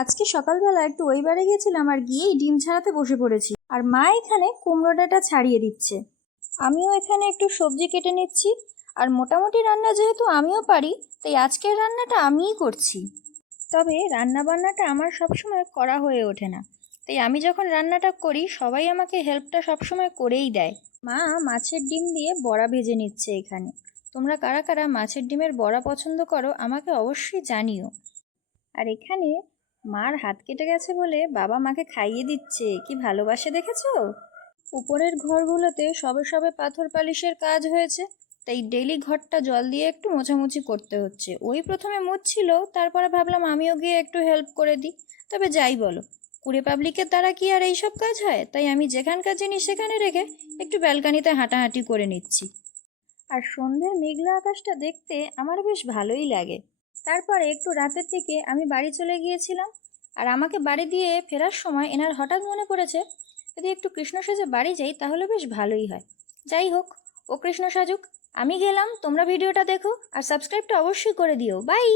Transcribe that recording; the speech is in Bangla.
আজকে সকালবেলা একটু ওই বাড়ি গেছিলাম আর গিয়েই ডিম ছাড়াতে বসে পড়েছি। আর মা এখানে কুমড়ো ডাঁটা ছাড়িয়ে দিচ্ছে, আমিও এখানে একটু সবজি কেটে নিচ্ছি। আর মোটামুটি রান্না যেহেতু আমিও পারি, তাই আজকের রান্নাটা আমিই করছি। তবে রান্না বান্নাটা আমার সবসময় করা হয়ে ওঠে না, তাই আমি যখন রান্নাটা করি সবাই আমাকে হেল্পটা সবসময় করেই দেয়। মা মাছের ডিম দিয়ে বড়া ভেজে নিচ্ছে এখানে। তোমরা কারা কারা মাছের ডিমের বড়া পছন্দ করো আমাকে অবশ্যই জানিও। আর এখানে মার হাত কেটে গেছে বলে বাবা মাকে খাইয়ে দিচ্ছে, কি ভালোবাসে দেখেছো। উপরের ঘরগুলোতে সবে সবে পাথর পালিশের কাজ হয়েছে, তাই ডেইলি ঘরটা জল দিয়ে একটু মোছামুছি করতে হচ্ছে। ওই প্রথমে মুছছিল, তারপরে ভাবলাম আমিও গিয়ে একটু হেল্প করে দিই। তবে যাই বলো, কুড়ে পাবলিকের দ্বারা কি আর এইসব কাজ হয়, তাই আমি যেখানকার জিনিস সেখানে রেখে একটু ব্যালকানিতে হাঁটাহাঁটি করে নিচ্ছি। আর সন্ধ্যের মেঘলা আকাশটা দেখতে আমার বেশ ভালোই লাগে। তারপরে একটু রাতের দিকে আমি বাড়ি চলে গিয়েছিলাম, আর আমাকে বাড়ি দিয়ে ফেরার সময় এনার হঠাৎ মনে পড়েছে যদি একটু কৃষ্ণ সেজে বাড়ি যাই তাহলে বেশ ভালোই হয়। যাই হোক, ও কৃষ্ণ সাজুক, আমি গেলাম, তোমরা ভিডিওটা দেখো আর সাবস্ক্রাইবটা অবশ্যই করে দিও। বাই।